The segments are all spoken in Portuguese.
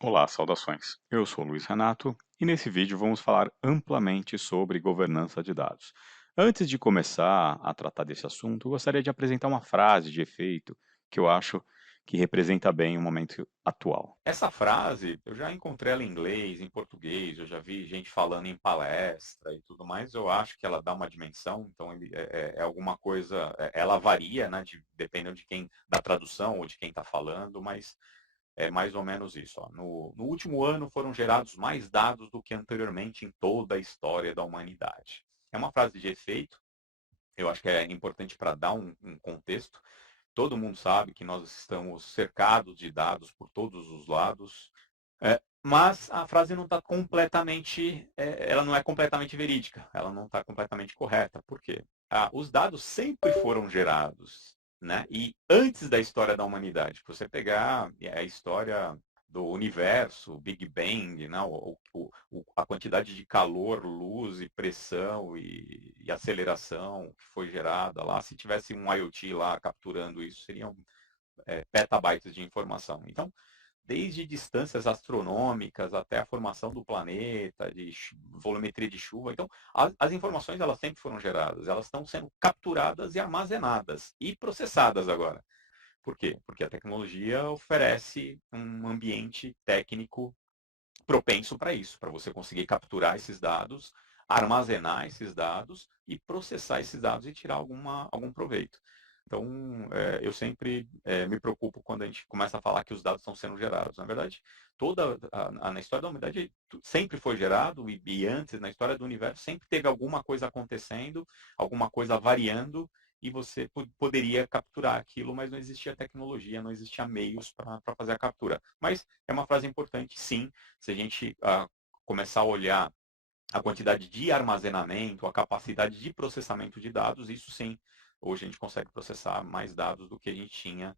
Olá, saudações. Eu sou o Luiz Renato e nesse vídeo vamos falar amplamente sobre governança de dados. Antes de começar a tratar desse assunto, eu gostaria de apresentar uma frase de efeito que eu acho que representa bem o momento atual. Essa frase, eu já encontrei ela em inglês, em português, eu já vi gente falando em palestra e tudo mais, eu acho que ela dá uma dimensão, então é alguma coisa, ela varia, né, dependendo de quem, da tradução ou de quem está falando, mas é mais ou menos isso. Ó. No último ano foram gerados mais dados do que anteriormente em toda a história da humanidade. É uma frase de efeito, eu acho que é importante para dar um contexto. Todo mundo sabe que nós estamos cercados de dados por todos os lados, mas a frase não está completamente, ela não é completamente verídica, ela não está completamente correta. Por quê? Os dados sempre foram gerados, né? E antes da história da humanidade, se você pegar a história do universo, Big Bang, né? A quantidade de calor, luz e pressão e aceleração que foi gerada lá, se tivesse um IoT lá capturando isso, seriam petabytes de informação. Então, desde distâncias astronômicas até a formação do planeta, de volumetria de chuva. Então, as informações elas sempre foram geradas, elas estão sendo capturadas e armazenadas e processadas agora. Por quê? Porque a tecnologia oferece um ambiente técnico propenso para isso, para você conseguir capturar esses dados, armazenar esses dados e processar esses dados e tirar algum proveito. Então, eu sempre me preocupo quando a gente começa a falar que os dados estão sendo gerados. Na verdade, na história da humanidade sempre foi gerado e antes, na história do universo, sempre teve alguma coisa acontecendo, alguma coisa variando e você poderia capturar aquilo, mas não existia tecnologia, não existia meios para fazer a captura. Mas é uma frase importante, sim, se a gente começar a olhar a quantidade de armazenamento, a capacidade de processamento de dados, isso sim, hoje a gente consegue processar mais dados do que a gente tinha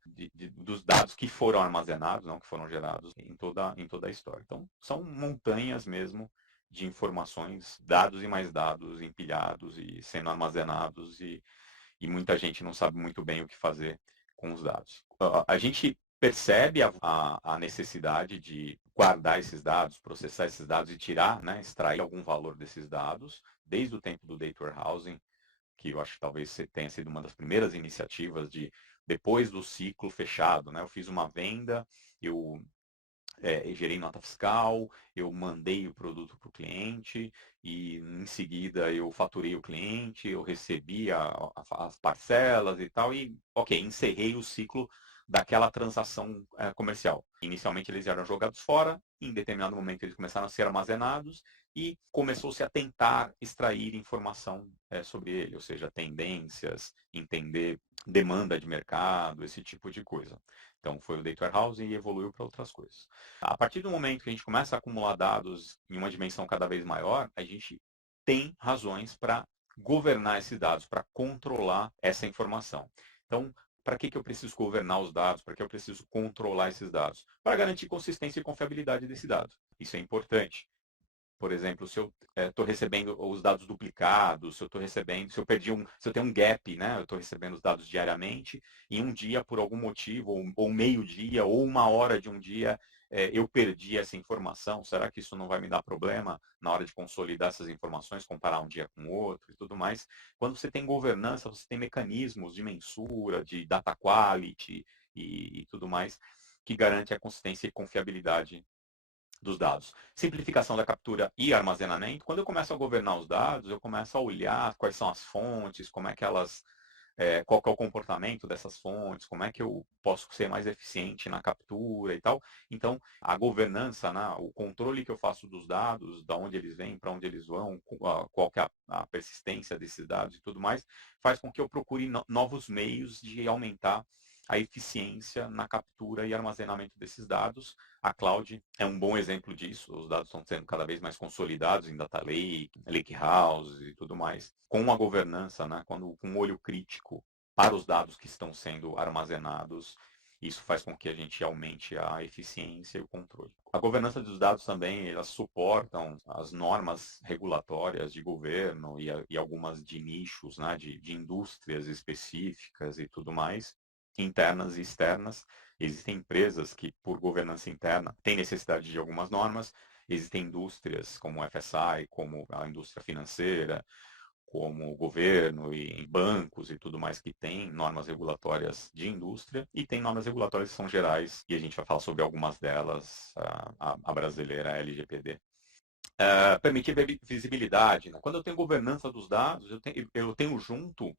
dos dados que foram armazenados, não que foram gerados em toda a história. Então, são montanhas mesmo de informações, dados e mais dados empilhados e sendo armazenados e muita gente não sabe muito bem o que fazer com os dados. A gente percebe a necessidade de guardar esses dados, processar esses dados e tirar, né, extrair algum valor desses dados, desde o tempo do data warehousing, que eu acho que talvez tenha sido uma das primeiras iniciativas de depois do ciclo fechado, né? Eu fiz uma venda, eu gerei nota fiscal, eu mandei o produto para o cliente e em seguida eu faturei o cliente, eu recebi as parcelas e tal, e ok, encerrei o ciclo daquela transação comercial. Inicialmente eles eram jogados fora, em determinado momento eles começaram a ser armazenados e começou-se a tentar extrair informação sobre ele, ou seja, tendências, entender demanda de mercado, esse tipo de coisa. Então foi o data warehousing e evoluiu para outras coisas. A partir do momento que a gente começa a acumular dados em uma dimensão cada vez maior, a gente tem razões para governar esses dados, para controlar essa informação. Então, para que eu preciso governar os dados? Para que eu preciso controlar esses dados? Para garantir consistência e confiabilidade desse dado. Isso é importante. Por exemplo, se eu estou recebendo os dados duplicados, se eu estou recebendo, se eu tenho um gap, né? Eu estou recebendo os dados diariamente, e um dia, por algum motivo, ou meio-dia, ou uma hora de um dia, eu perdi essa informação. Será que isso não vai me dar problema na hora de consolidar essas informações, comparar um dia com o outro e tudo mais? Quando você tem governança, você tem mecanismos de mensura, de data quality e tudo mais, que garante a consistência e confiabilidade dos dados. Simplificação da captura e armazenamento. Quando eu começo a governar os dados, eu começo a olhar quais são as fontes, como é que elas, qual que é o comportamento dessas fontes, como é que eu posso ser mais eficiente na captura e tal. Então, a governança, né, o controle que eu faço dos dados, da onde eles vêm, para onde eles vão, qual que é a persistência desses dados e tudo mais, faz com que eu procure novos meios de aumentar a eficiência na captura e armazenamento desses dados. A cloud é um bom exemplo disso. Os dados estão sendo cada vez mais consolidados em data lake, lake house e tudo mais, com uma governança, né, com um olho crítico para os dados que estão sendo armazenados. Isso faz com que a gente aumente a eficiência e o controle. A governança dos dados também, elas suportam as normas regulatórias de governo e algumas de nichos, né, de indústrias específicas e tudo mais, internas e externas, Existem empresas que, por governança interna, têm necessidade de algumas normas, existem indústrias como o FSI, como a indústria financeira, como o governo e bancos e tudo mais que tem normas regulatórias de indústria e tem normas regulatórias que são gerais e a gente vai falar sobre algumas delas, a brasileira, a LGPD. Permitir visibilidade. Né? Quando eu tenho governança dos dados, eu tenho junto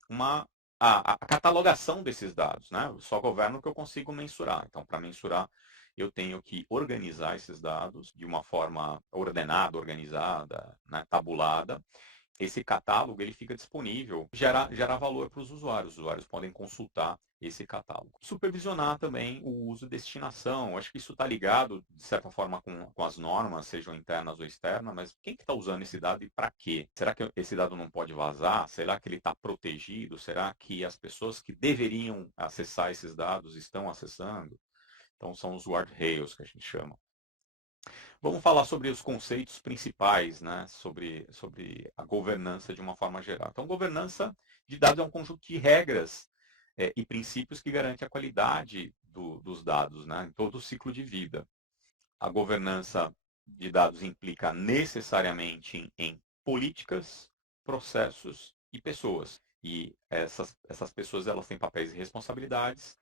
a catalogação desses dados. Né? Eu só governo o que eu consigo mensurar. Então, para mensurar, eu tenho que organizar esses dados de uma forma ordenada, organizada, né? Tabulada, esse catálogo ele fica disponível, gera valor para os usuários. Os usuários podem consultar esse catálogo. Supervisionar também o uso e destinação. Acho que isso está ligado, de certa forma, com as normas, sejam internas ou externas, mas quem que está usando esse dado e para quê? Será que esse dado não pode vazar? Será que ele está protegido? Será que as pessoas que deveriam acessar esses dados estão acessando? Então, são os guardrails que a gente chama. Vamos falar sobre os conceitos principais, né, sobre a governança de uma forma geral. Então, governança de dados é um conjunto de regras e princípios que garante a qualidade dos dados, né, em todo o ciclo de vida. A governança de dados implica necessariamente em políticas, processos e pessoas. E essas pessoas elas têm papéis e responsabilidades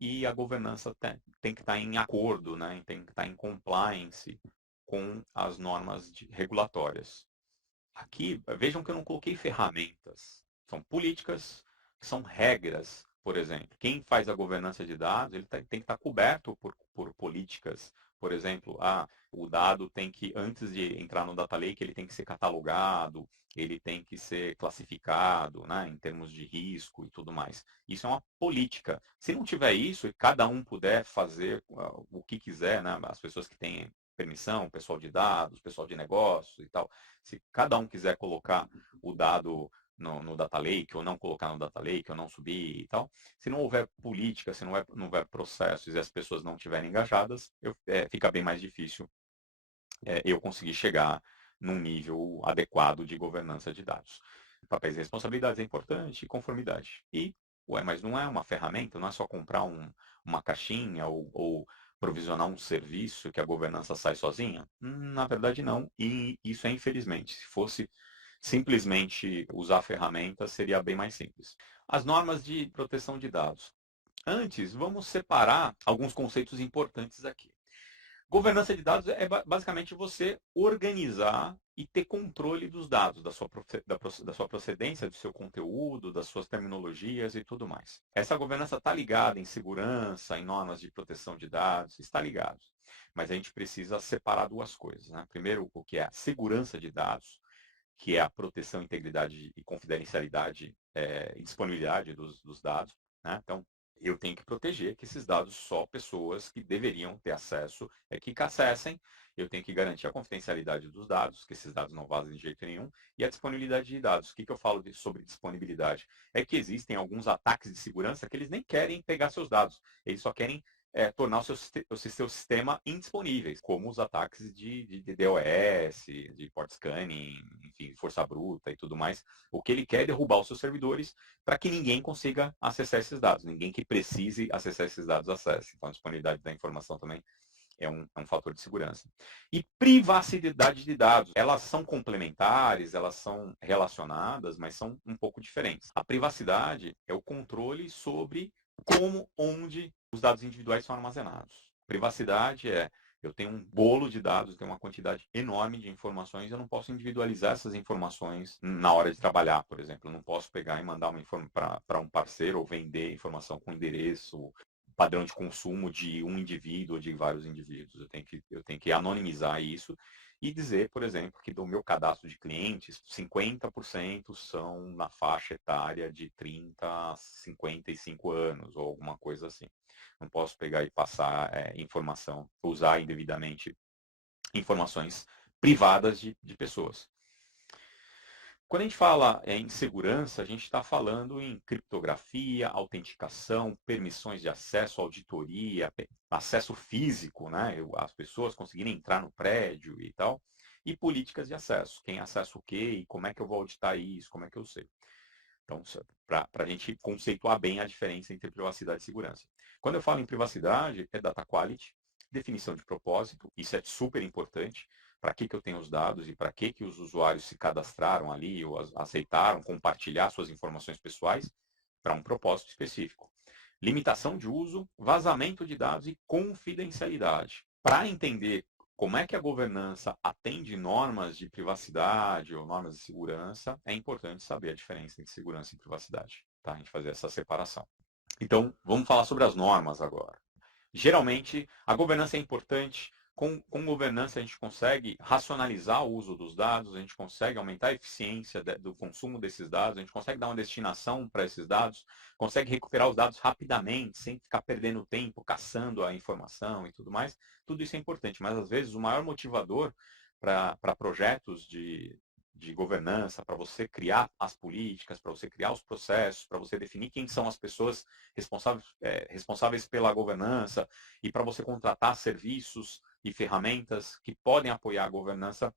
e a governança tem que estar em acordo, né? Tem que estar em compliance com as normas regulatórias. Aqui, vejam que eu não coloquei ferramentas. São políticas, são regras, por exemplo. Quem faz a governança de dados, ele tem que estar coberto por políticas. Por exemplo, o dado tem que, antes de entrar no data lake, ele tem que ser catalogado, ele tem que ser classificado, né, em termos de risco e tudo mais. Isso é uma política. Se não tiver isso e cada um puder fazer o que quiser, né, as pessoas que têm permissão, pessoal de dados, pessoal de negócios e tal, se cada um quiser colocar o dado no data lake, ou não colocar no data lake, ou não subir e tal, se não houver política, se não houver processos e as pessoas não estiverem engajadas, fica bem mais difícil eu conseguir chegar num nível adequado de governança de dados. Papéis e responsabilidades é importante, e conformidade. Mas não é uma ferramenta, não é só comprar uma caixinha ou provisionar um serviço que a governança sai sozinha? Na verdade, não. E isso é infelizmente. Se fosse simplesmente usar ferramentas, seria bem mais simples. As normas de proteção de dados. Antes, vamos separar alguns conceitos importantes aqui. Governança de dados é basicamente você organizar e ter controle dos dados, da sua procedência, do seu conteúdo, das suas terminologias e tudo mais. Essa governança está ligada em segurança, em normas de proteção de dados, está ligado. Mas a gente precisa separar duas coisas. Né? Primeiro, o que é a segurança de dados, que é a proteção, integridade e confidencialidade e disponibilidade dos dados. Né? Então, eu tenho que proteger que esses dados só pessoas que deveriam ter acesso que acessem. Eu tenho que garantir a confidencialidade dos dados, que esses dados não vazem de jeito nenhum, e a disponibilidade de dados. O que eu falo sobre disponibilidade? É que existem alguns ataques de segurança que eles nem querem pegar seus dados, eles só querem tornar o seu sistema indisponíveis, como os ataques de DOS, de port scanning, enfim, força bruta e tudo mais. O que ele quer é derrubar os seus servidores para que ninguém consiga acessar esses dados, ninguém que precise acessar esses dados acesse. Então, a disponibilidade da informação também é um fator de segurança. E privacidade de dados, elas são complementares, elas são relacionadas, mas são um pouco diferentes. A privacidade é o controle sobre como, onde os dados individuais são armazenados. Privacidade eu tenho um bolo de dados, tenho uma quantidade enorme de informações, eu não posso individualizar essas informações na hora de trabalhar, por exemplo. Eu não posso pegar e mandar uma informação para um parceiro ou vender informação com endereço, padrão de consumo de um indivíduo ou de vários indivíduos. Eu tenho que anonimizar isso e dizer, por exemplo, que do meu cadastro de clientes, 50% são na faixa etária de 30 a 55 anos, ou alguma coisa assim. Não posso pegar e passar informação, usar indevidamente informações privadas de pessoas. Quando a gente fala em segurança, a gente está falando em criptografia, autenticação, permissões de acesso, auditoria, acesso físico, né? As pessoas conseguirem entrar no prédio e tal, e políticas de acesso. Quem acessa o quê e como é que eu vou auditar isso, como é que eu sei. Então, para a gente conceituar bem a diferença entre privacidade e segurança. Quando eu falo em privacidade, é data quality, definição de propósito, isso é super importante. Para que eu tenho os dados e para que os usuários se cadastraram ali ou aceitaram compartilhar suas informações pessoais para um propósito específico. Limitação de uso, vazamento de dados e confidencialidade. Para entender como é que a governança atende normas de privacidade ou normas de segurança, é importante saber a diferença entre segurança e privacidade, tá? A gente fazer essa separação. Então, vamos falar sobre as normas agora. Geralmente, a governança é importante. Com governança, a gente consegue racionalizar o uso dos dados, a gente consegue aumentar a eficiência do consumo desses dados, a gente consegue dar uma destinação para esses dados, consegue recuperar os dados rapidamente, sem ficar perdendo tempo, caçando a informação e tudo mais. Tudo isso é importante, mas às vezes o maior motivador para projetos de governança, para você criar as políticas, para você criar os processos, para você definir quem são as pessoas responsáveis pela governança e para você contratar serviços e ferramentas que podem apoiar a governança,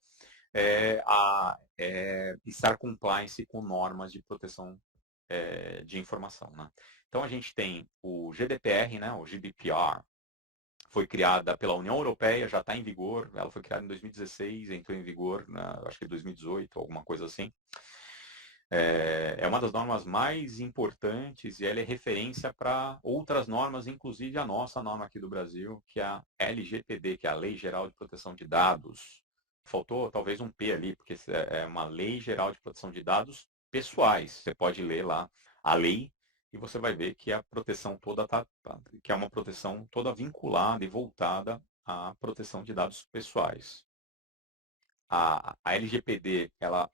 estar compliance com normas de proteção de informação. Né? Então a gente tem o GDPR, né, o GDPR, foi criada pela União Europeia, já está em vigor, ela foi criada em 2016, entrou em vigor, acho que em 2018, alguma coisa assim. É uma das normas mais importantes e ela é referência para outras normas, inclusive a nossa norma aqui do Brasil, que é a LGPD, que é a Lei Geral de Proteção de Dados. Faltou talvez um P ali, porque é uma Lei Geral de Proteção de Dados pessoais. Você pode ler lá a lei e você vai ver que a proteção toda que é uma proteção toda vinculada e voltada à proteção de dados pessoais. A LGPD, ela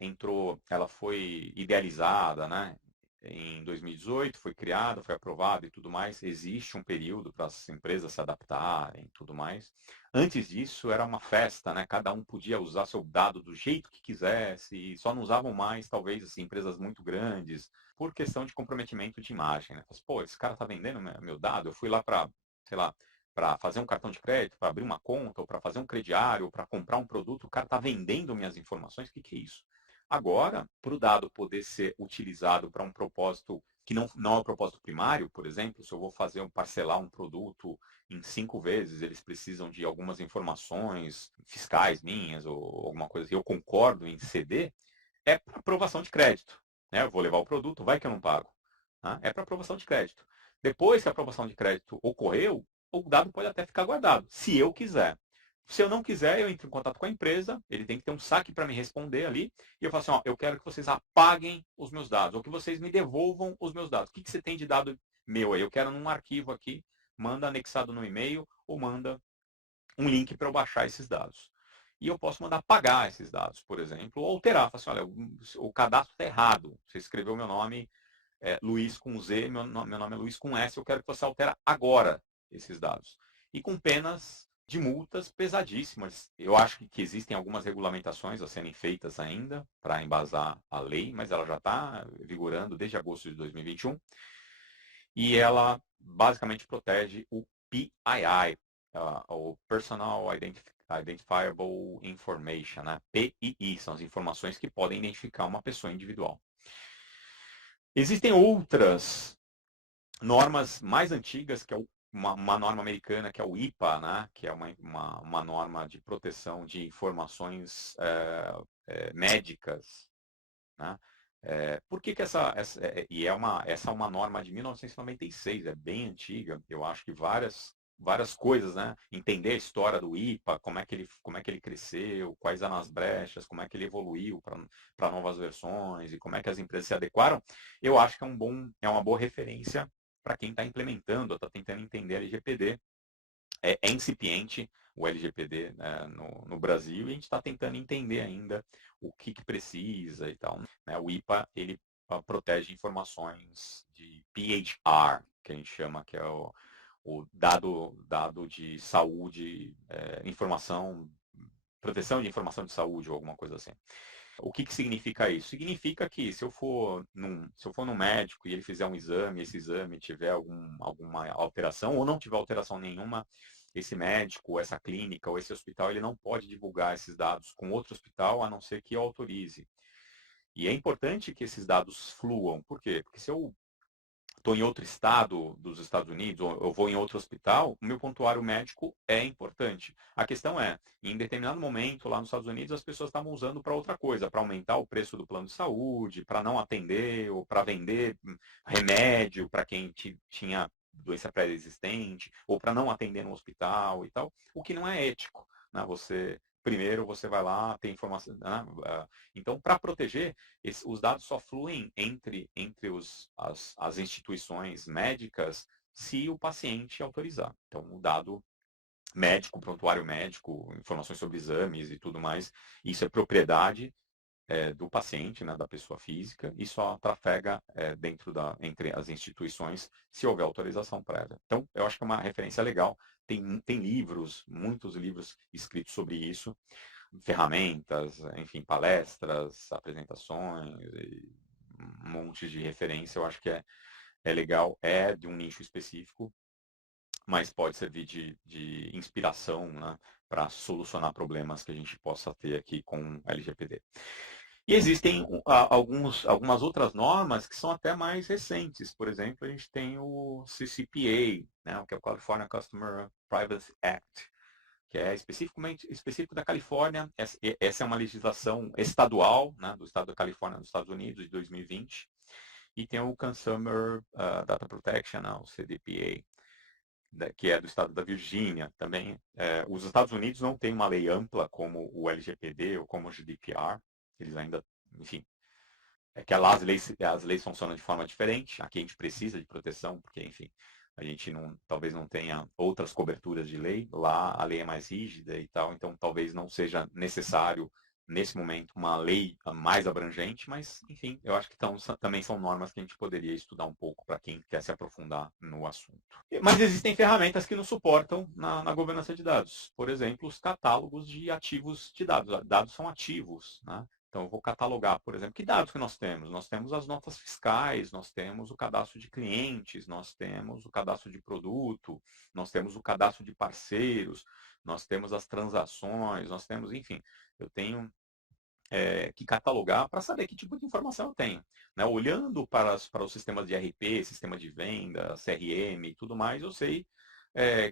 foi idealizada, né, em 2018, foi criada, foi aprovada e tudo mais. Existe um período para as empresas se adaptarem e tudo mais. Antes disso, era uma festa, né? Cada um podia usar seu dado do jeito que quisesse e só não usavam mais, talvez, assim, empresas muito grandes, por questão de comprometimento de imagem, né? Pô, esse cara tá vendendo meu dado, eu fui lá para, sei lá, para fazer um cartão de crédito, para abrir uma conta, ou para fazer um crediário, ou para comprar um produto, o cara está vendendo minhas informações, o que é isso? Agora, para o dado poder ser utilizado para um propósito que não é o propósito primário, por exemplo, se eu vou parcelar um produto em 5 vezes, eles precisam de algumas informações fiscais minhas ou alguma coisa assim, eu concordo em ceder, é para aprovação de crédito. Né? Eu vou levar o produto, vai que eu não pago. Tá? É para aprovação de crédito. Depois que a aprovação de crédito ocorreu, o dado pode até ficar guardado, se eu quiser. Se eu não quiser, eu entro em contato com a empresa, ele tem que ter um saque para me responder ali, e eu falo assim, ó, eu quero que vocês apaguem os meus dados, ou que vocês me devolvam os meus dados. O que você tem de dado meu aí? Eu quero num arquivo aqui, manda anexado no e-mail, ou manda um link para eu baixar esses dados. E eu posso mandar apagar esses dados, por exemplo, ou alterar. Falar assim, olha, o cadastro está errado. Você escreveu meu nome Luiz com Z, meu nome é Luiz com S, eu quero que você altere agora esses dados. E com penas de multas pesadíssimas. Eu acho que existem algumas regulamentações a serem feitas ainda para embasar a lei, mas ela já está vigorando desde agosto de 2021. E ela basicamente protege o PII, o Personal Identifiable Information, né? PII, são as informações que podem identificar uma pessoa individual. Existem outras normas mais antigas, que é uma norma americana, que é o IPA, né? Que é uma norma de proteção de informações médicas. Né? Por que essa é uma norma de 1996, é bem antiga, eu acho que várias coisas, né? Entender a história do IPA, como é que ele cresceu, quais eram as brechas, como é que ele evoluiu para novas versões e como é que as empresas se adequaram, eu acho que é uma boa referência para quem está implementando, está tentando entender a LGPD. É incipiente o LGPD, né, no Brasil, e a gente está tentando entender ainda o que precisa e tal. Né? O IPA, ele protege informações de PHR, que a gente chama, que é o dado de saúde, informação, proteção de informação de saúde ou alguma coisa assim. O que significa isso? Significa que se eu for num médico e ele fizer um exame, esse exame tiver alguma alteração ou não tiver alteração nenhuma, esse médico, essa clínica ou esse hospital, ele não pode divulgar esses dados com outro hospital, a não ser que eu autorize. E é importante que esses dados fluam. Por quê? Porque se eu estou em outro estado dos Estados Unidos, ou eu vou em outro hospital, o meu prontuário médico é importante. A questão é, em determinado momento, lá nos Estados Unidos, as pessoas estavam usando para outra coisa, para aumentar o preço do plano de saúde, para não atender, ou para vender remédio para quem tinha doença pré-existente, ou para não atender no hospital e tal, o que não é ético. Né? Primeiro você vai lá, tem informação. Né? Então, para proteger, os dados só fluem entre as instituições médicas se o paciente autorizar. Então, o dado médico, prontuário médico, informações sobre exames e tudo mais, isso é propriedade do paciente, né, da pessoa física, e só trafega entre as instituições se houver autorização prévia. Então, eu acho que é uma referência legal. Tem livros, muitos livros escritos sobre isso, ferramentas, enfim, palestras, apresentações, um monte de referência. Eu acho que é legal, é de um nicho específico, mas pode servir de inspiração, né, para solucionar problemas que a gente possa ter aqui com LGPD. E existem algumas outras normas que são até mais recentes. Por exemplo, a gente tem o CCPA, né, que é o California Customer Privacy Act, que é específico da Califórnia. Essa é uma legislação estadual, né, do estado da Califórnia, nos Estados Unidos, de 2020. E tem o Consumer Data Protection, o CDPA, que é do estado da Virgínia. Também, os Estados Unidos não têm uma lei ampla como o LGPD ou como o GDPR. Eles ainda, enfim, é que lá as leis funcionam de forma diferente. Aqui a gente precisa de proteção, porque, enfim, a gente talvez não tenha outras coberturas de lei. Lá a lei é mais rígida e tal, então talvez não seja necessário, nesse momento, uma lei mais abrangente, mas, enfim, eu acho que também são normas que a gente poderia estudar um pouco para quem quer se aprofundar no assunto. Mas existem ferramentas que nos suportam na governança de dados. Por exemplo, os catálogos de ativos de dados. Dados são ativos, né? Então, eu vou catalogar, por exemplo, que dados que nós temos? Nós temos as notas fiscais, nós temos o cadastro de clientes, nós temos o cadastro de produto, nós temos o cadastro de parceiros, nós temos as transações, nós temos, enfim, eu tenho que catalogar para saber que tipo de informação eu tenho. Né? Olhando para os sistemas de RP, sistema de venda, CRM e tudo mais, eu sei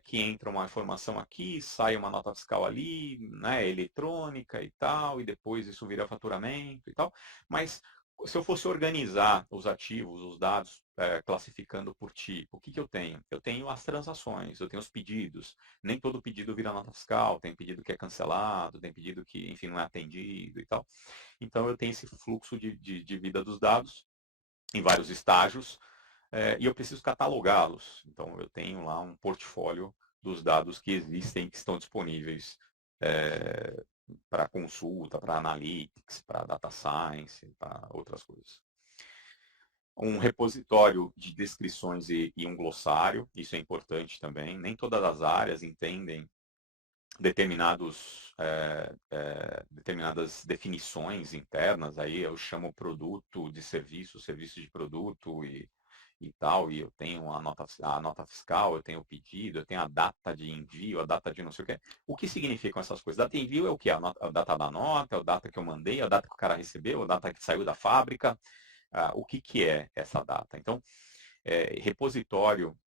que entra uma informação aqui, sai uma nota fiscal ali, né, eletrônica e tal, e depois isso vira faturamento e tal. Mas se eu fosse organizar os ativos, os dados, classificando por tipo, o que eu tenho? Eu tenho as transações, eu tenho os pedidos. Nem todo pedido vira nota fiscal, tem pedido que é cancelado, tem pedido que, enfim, não é atendido e tal. Então eu tenho esse fluxo de vida dos dados em vários estágios, e eu preciso catalogá-los. Então, eu tenho lá um portfólio dos dados que existem, que estão disponíveis para consulta, para analytics, para data science, para outras coisas. Um repositório de descrições e um glossário, isso é importante também. Nem todas as áreas entendem determinadas definições internas. Aí eu chamo produto de serviço, serviço de produto e tal, e eu tenho a nota fiscal, eu tenho o pedido, eu tenho a data de envio, a data de não sei o que. O que significam essas coisas? Data de envio é o que? A data da nota, a data que eu mandei, a data que o cara recebeu, a data que saiu da fábrica. O que é essa data? Então, repositório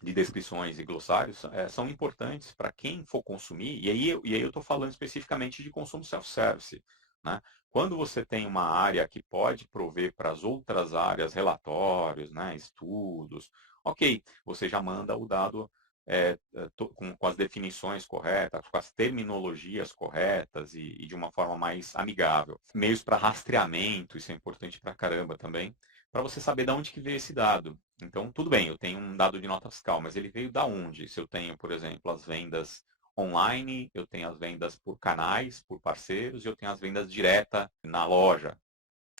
de descrições e glossários são importantes para quem for consumir, e aí eu estou falando especificamente de consumo self-service. Né? Quando você tem uma área que pode prover para as outras áreas relatórios, né, estudos, ok, você já manda o dado com as definições corretas, com as terminologias corretas e de uma forma mais amigável. Meios para rastreamento, isso é importante para caramba também, para você saber de onde que veio esse dado. Então, tudo bem, eu tenho um dado de nota fiscal, mas ele veio da onde? Se eu tenho, por exemplo, as vendas online, eu tenho as vendas por canais, por parceiros, e eu tenho as vendas direta na loja.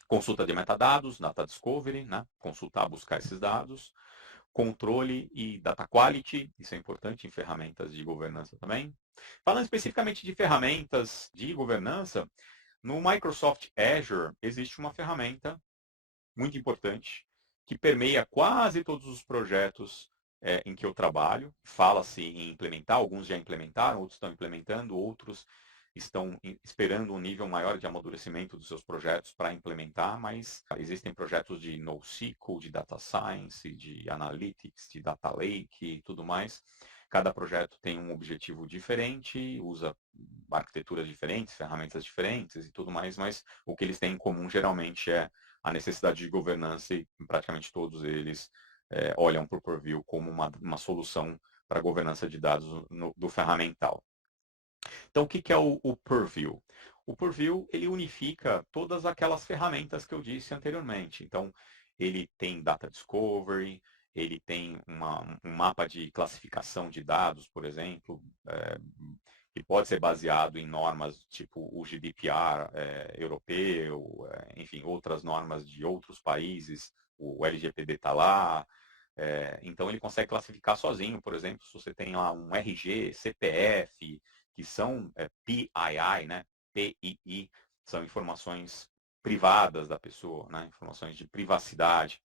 Consulta de metadados, data discovery, né? Consultar, buscar esses dados. Controle e data quality, isso é importante em ferramentas de governança também. Falando especificamente de ferramentas de governança, no Microsoft Azure existe uma ferramenta muito importante, que permeia quase todos os projetos em que eu trabalho. Fala-se em implementar, alguns já implementaram, outros estão implementando, outros estão esperando um nível maior de amadurecimento dos seus projetos para implementar, mas existem projetos de NoSQL, de Data Science, de Analytics, de Data Lake e tudo mais. Cada projeto tem um objetivo diferente, usa arquiteturas diferentes, ferramentas diferentes e tudo mais, mas o que eles têm em comum geralmente é a necessidade de governança e praticamente todos eles olham para o Purview como uma solução para a governança de dados do ferramental. Então, o que é o Purview? O Purview ele unifica todas aquelas ferramentas que eu disse anteriormente. Então, ele tem Data Discovery, ele tem um mapa de classificação de dados, por exemplo, que pode ser baseado em normas tipo o GDPR europeu, enfim, outras normas de outros países, o LGPD está lá. Então ele consegue classificar sozinho, por exemplo, se você tem lá um RG, CPF, que são PII, né? PII, são informações privadas da pessoa, né? Informações de privacidade.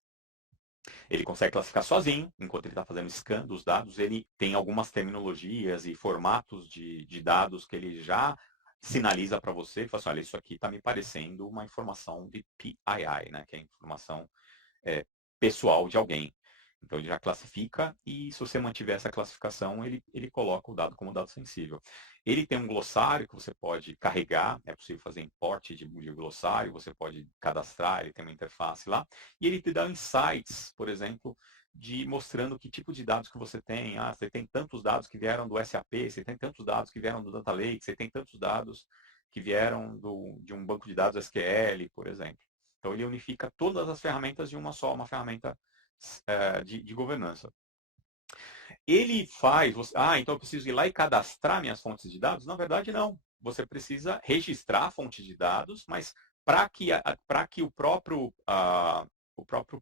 Ele consegue classificar sozinho, enquanto ele está fazendo scan dos dados, ele tem algumas terminologias e formatos de dados que ele já sinaliza para você, e fala assim, olha, isso aqui está me parecendo uma informação de PII, né, que é informação pessoal de alguém. Então ele já classifica e se você mantiver essa classificação, ele coloca o dado como dado sensível. Ele tem um glossário que você pode carregar, é possível fazer importe de glossário, você pode cadastrar, ele tem uma interface lá, e ele te dá insights, por exemplo, mostrando que tipo de dados que você tem. Ah, você tem tantos dados que vieram do SAP, você tem tantos dados que vieram do Data Lake, você tem tantos dados que vieram de um banco de dados SQL, por exemplo. Então ele unifica todas as ferramentas em uma só, uma ferramenta de governança. Ele faz, então eu preciso ir lá e cadastrar minhas fontes de dados? Na verdade, não. Você precisa registrar a fonte de dados, mas para que o próprio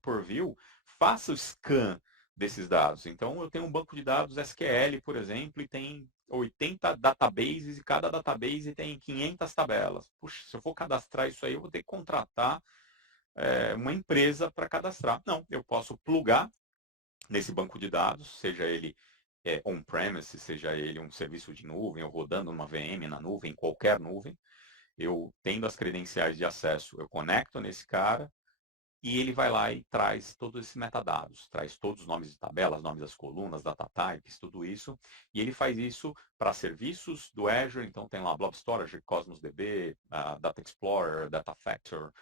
Purview faça o scan desses dados. Então, eu tenho um banco de dados SQL, por exemplo, e tem 80 databases, e cada database tem 500 tabelas. Puxa, se eu for cadastrar isso aí, eu vou ter que contratar uma empresa para cadastrar. Não, eu posso plugar nesse banco de dados, seja ele on-premise, seja ele um serviço de nuvem, ou rodando numa VM na nuvem, em qualquer nuvem, eu tendo as credenciais de acesso, eu conecto nesse cara e ele vai lá e traz todos esses metadados, traz todos os nomes de tabelas, nomes das colunas, data types, tudo isso, e ele faz isso para serviços do Azure, então tem lá Blob Storage, Cosmos DB, Data Explorer, Data Factor,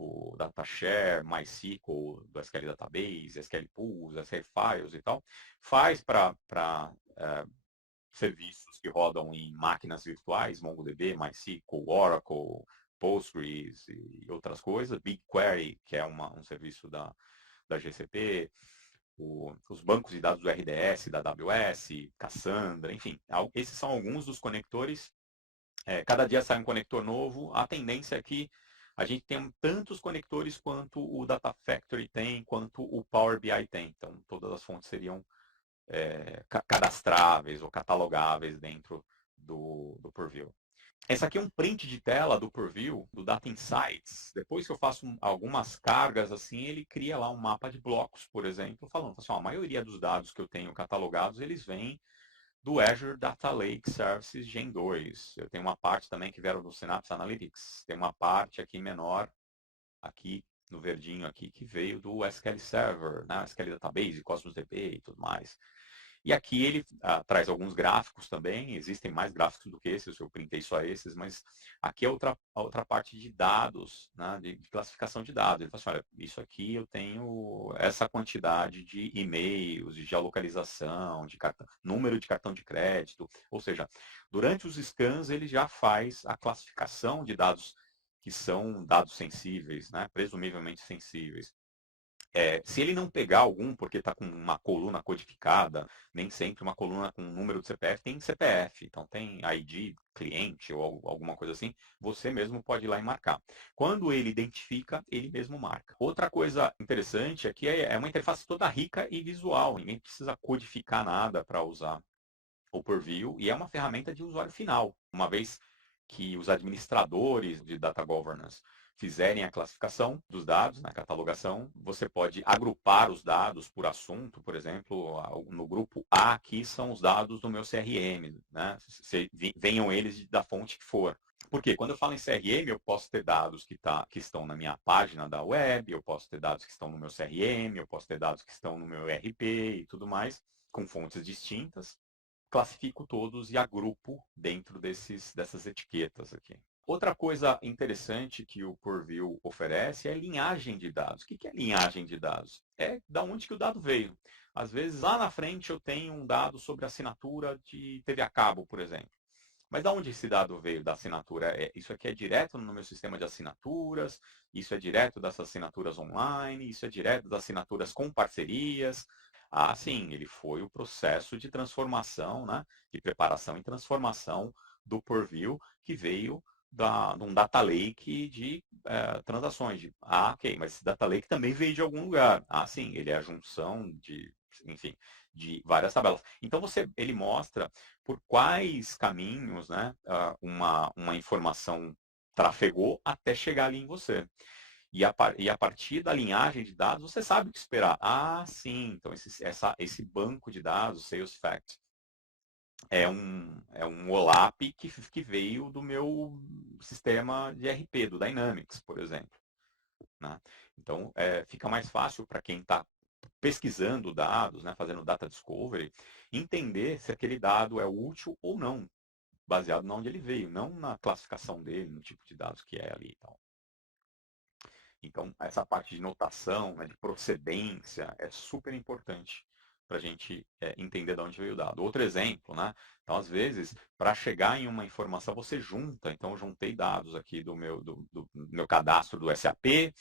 o DataShare, MySQL, do SQL Database, SQL Pools, SQL Files e tal, faz para serviços que rodam em máquinas virtuais, MongoDB, MySQL, Oracle, Postgres e outras coisas, BigQuery, que é um serviço da GCP, os bancos de dados do RDS, da AWS, Cassandra, enfim, esses são alguns dos conectores. Cada dia sai um conector novo, a tendência é que a gente tem tantos conectores quanto o Data Factory tem, quanto o Power BI tem. Então, todas as fontes seriam cadastráveis ou catalogáveis dentro do Purview. Essa aqui é um print de tela do Purview, do Data Insights. Depois que eu faço algumas cargas, assim, ele cria lá um mapa de blocos, por exemplo, falando assim, a maioria dos dados que eu tenho catalogados, eles vêm do Azure Data Lake Services Gen 2. Eu tenho uma parte também que vieram do Synapse Analytics. Tem uma parte aqui menor, aqui no verdinho aqui, que veio do SQL Server, né? SQL Database, Cosmos DB e tudo mais. E aqui ele traz alguns gráficos também, existem mais gráficos do que esses, eu printei só esses, mas aqui é a outra parte de dados, né, de classificação de dados. Ele fala assim, olha, isso aqui eu tenho essa quantidade de e-mails, de geolocalização, número de cartão de crédito, ou seja, durante os scans ele já faz a classificação de dados que são dados sensíveis, né, presumivelmente sensíveis. Se ele não pegar algum, porque está com uma coluna codificada, nem sempre uma coluna com um número de CPF tem CPF, então tem ID cliente ou alguma coisa assim, você mesmo pode ir lá e marcar. Quando ele identifica, ele mesmo marca. Outra coisa interessante é que é uma interface toda rica e visual, ninguém precisa codificar nada para usar o Purview, e é uma ferramenta de usuário final, uma vez que os administradores de data governance fizerem a classificação dos dados, na catalogação, você pode agrupar os dados por assunto, por exemplo, no grupo A aqui são os dados do meu CRM, né? Venham eles da fonte que for. Porque quando eu falo em CRM, eu posso ter dados que estão na minha página da web, eu posso ter dados que estão no meu CRM, eu posso ter dados que estão no meu ERP e tudo mais, com fontes distintas. Classifico todos e agrupo dentro dessas etiquetas aqui. Outra coisa interessante que o Purview oferece é linhagem de dados. O que é linhagem de dados? É da onde que o dado veio. Às vezes, lá na frente, eu tenho um dado sobre assinatura de TV a cabo, por exemplo. Mas da onde esse dado veio da assinatura? Isso aqui é direto no meu sistema de assinaturas, isso é direto das assinaturas online, isso é direto das assinaturas com parcerias. Ah, sim, ele foi o processo de transformação, né, de preparação e transformação do Purview, que veio de um data lake de transações. Ok, mas esse data lake também veio de algum lugar. Ah, sim, ele é a junção de, enfim, de várias tabelas. Então, ele mostra por quais caminhos, né, uma informação trafegou até chegar ali em você. E a partir da linhagem de dados, você sabe o que esperar. Ah, sim, então esse banco de dados, SalesFact, é um OLAP que veio do meu sistema de RP, do Dynamics, por exemplo. Né? Então, fica mais fácil para quem está pesquisando dados, né, fazendo data discovery, entender se aquele dado é útil ou não, baseado na onde ele veio, não na classificação dele, no tipo de dados que é ali e tal. Então, essa parte de notação, né, de procedência, é super importante para a gente entender de onde veio o dado. Outro exemplo, né? Então, às vezes, para chegar em uma informação, você junta. Então, eu juntei dados aqui do meu cadastro do SAP,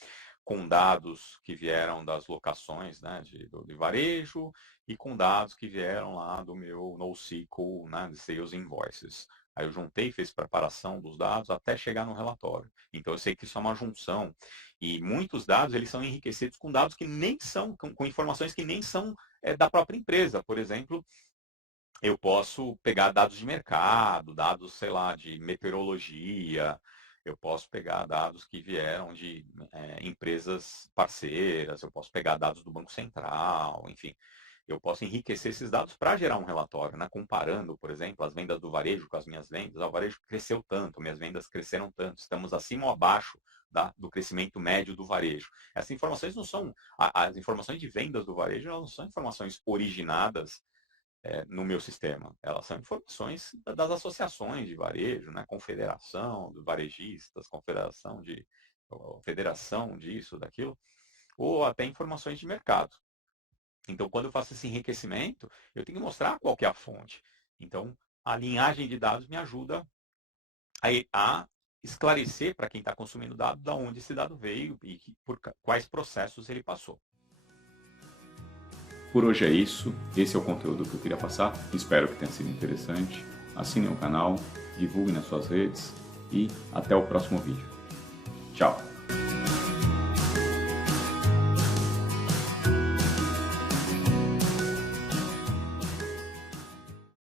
com dados que vieram das locações, né, de varejo e com dados que vieram lá do meu NoSQL, né, de Sales Invoices. Aí eu juntei, fiz preparação dos dados até chegar no relatório. Então eu sei que isso é uma junção. E muitos dados eles são enriquecidos com dados que nem são, com informações que nem são da própria empresa. Por exemplo, eu posso pegar dados de mercado, dados, sei lá, de meteorologia, eu posso pegar dados que vieram de empresas parceiras, eu posso pegar dados do Banco Central, enfim. Eu posso enriquecer esses dados para gerar um relatório, né? Comparando, por exemplo, as vendas do varejo com as minhas vendas. O varejo cresceu tanto, minhas vendas cresceram tanto, estamos acima ou abaixo do crescimento médio do varejo. Essas informações não são, as informações de vendas do varejo não são informações originadas no meu sistema. Elas são informações das associações de varejo, né? Confederação dos varejistas, federação disso, daquilo, ou até informações de mercado. Então, quando eu faço esse enriquecimento, eu tenho que mostrar qual que é a fonte. Então, a linhagem de dados me ajuda a esclarecer para quem está consumindo dado de onde esse dado veio e por quais processos ele passou. Por hoje é isso. Esse é o conteúdo que eu queria passar. Espero que tenha sido interessante. Assinem o canal, divulguem nas suas redes e até o próximo vídeo. Tchau!